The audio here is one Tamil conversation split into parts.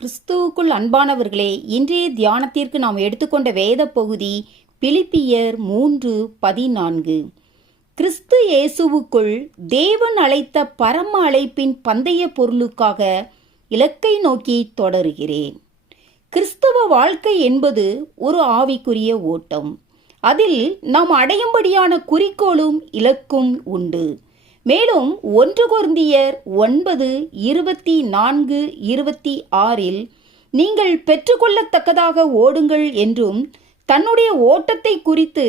கிறிஸ்துவுக்குள் அன்பானவர்களே, இன்றைய தியானத்திற்கு நாம் எடுத்துக்கொண்ட வேத பகுதி பிலிப்பியர் 3:14. கிறிஸ்து இயேசுவுக்குள் தேவன் அழைத்த பரம அழைப்பின் பந்தய பொருளுக்காக இலக்கை நோக்கி தொடருகிறேன். கிறிஸ்தவ வாழ்க்கை என்பது ஒரு ஆவிக்குரிய ஓட்டம். அதில் நாம் அடையும்படியான குறிக்கோளும் இலக்கும் உண்டு. மேலும் 1 கொரிந்தியர் 9:24-26 நீங்கள் பெற்றுக்கொள்ளத்தக்கதாக ஓடுங்கள் என்றும், தன்னுடைய ஓட்டத்தை குறித்து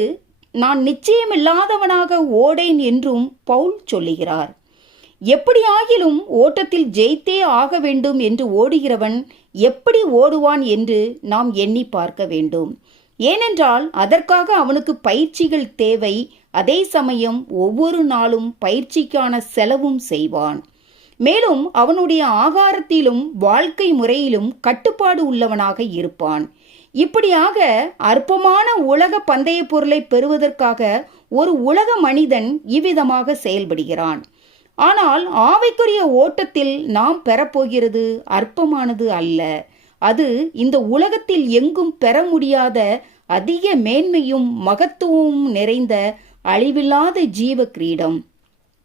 நான் நிச்சயமில்லாதவனாக ஓடேன் என்றும் பவுல் சொல்லுகிறார். எப்படியாகிலும் ஓட்டத்தில் ஜெயித்தே ஆக வேண்டும் என்று ஓடுகிறவன் எப்படி ஓடுவான் என்று நாம் எண்ணி பார்க்க வேண்டும். ஏனென்றால் அதற்காக அவனுக்கு பயிற்சிகள் தேவை. அதே சமயம் ஒவ்வொரு நாளும் பயிற்சிக்கான செலவும் செய்வான். மேலும் அவனுடைய ஆகாரத்திலும் வாழ்க்கை முறையிலும் கட்டுப்பாடு உள்ளவனாக இருப்பான். இப்படியாக அற்பமான உலக பந்தய பொருளை பெறுவதற்காக ஒரு உலக மனிதன் இவ்விதமாக செயல்படுகிறான். ஆனால் ஆவிக்குரிய ஓட்டத்தில் நாம் பெறப்போகிறது அற்பமானது அல்ல. அது இந்த உலகத்தில் எங்கும் பெற முடியாத அதிக மேன்மையும் மகத்துவமும் நிறைந்த அழிவில்லாத ஜீவ கிரீடம்.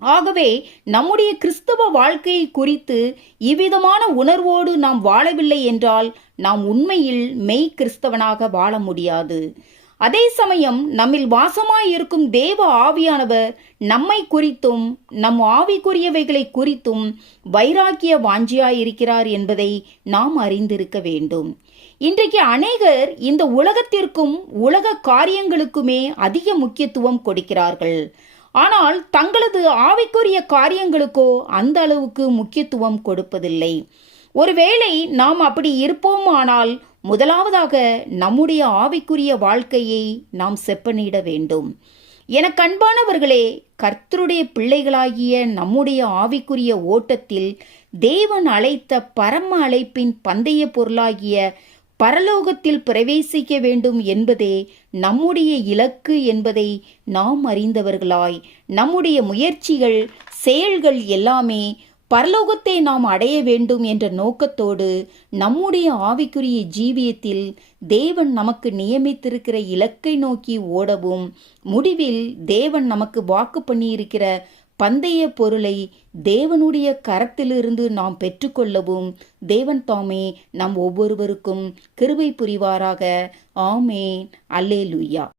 ஆகவே நம்முடைய கிறிஸ்தவ வாழ்க்கையை குறித்து இவ்விதமான உணர்வோடு நாம் வாழவில்லை என்றால் நாம் உண்மையில் மெய் கிறிஸ்தவனாக வாழ முடியாது. அதே சமயம் நம்மில் வாசமாயிருக்கும் தேவ ஆவியானவர் நம்மை குறித்தும் நம் ஆவிக்குரியவைகளை குறித்தும் வைராக்கிய வாஞ்சியாயிருக்கிறார் என்பதை நாம் அறிந்திருக்க வேண்டும். இன்றைக்கு அநேகர் இந்த உலகத்திற்கும் உலக காரியங்களுக்குமே அதிக முக்கியத்துவம் கொடுக்கிறார்கள். ஆனால் தங்களது ஆவிக்குரிய காரியங்களுக்கோ அந்த அளவுக்கு முக்கியத்துவம் கொடுப்பதில்லை. ஒருவேளை நாம் அப்படி இருப்போமானால் முதலாவதாக நம்முடைய ஆவிக்குரிய வாழ்க்கையை நாம் செப்பனிட வேண்டும். எனக்கு அன்பானவர்களே, கர்த்தருடைய பிள்ளைகளாகிய நம்முடைய ஆவிக்குரிய ஓட்டத்தில் தேவன் அழைத்த பரம அழைப்பின் பந்தய பொருளாகிய பரலோகத்தில் பிரவேசிக்க வேண்டும் என்பதே நம்முடைய இலக்கு என்பதை நாம் அறிந்தவர்களாய் நம்முடைய முயற்சிகள், செயல்கள் எல்லாமே பரலோகத்தை நாம் அடைய வேண்டும் என்ற நோக்கத்தோடு நம்முடைய ஆவிக்குரிய ஜீவியத்தில் தேவன் நமக்கு நியமித்திருக்கிற இலக்கை நோக்கி ஓடவும், முடிவில் தேவன் நமக்கு வாக்கு பண்ணியிருக்கிற பந்தய பொருளை தேவனுடைய கரத்திலிருந்து நாம் பெற்றுக்கொள்ளவும் தேவன் தாமே நம் ஒவ்வொருவருக்கும் கிருபை புரிவாராக. ஆமேன். அல்லேலூயா.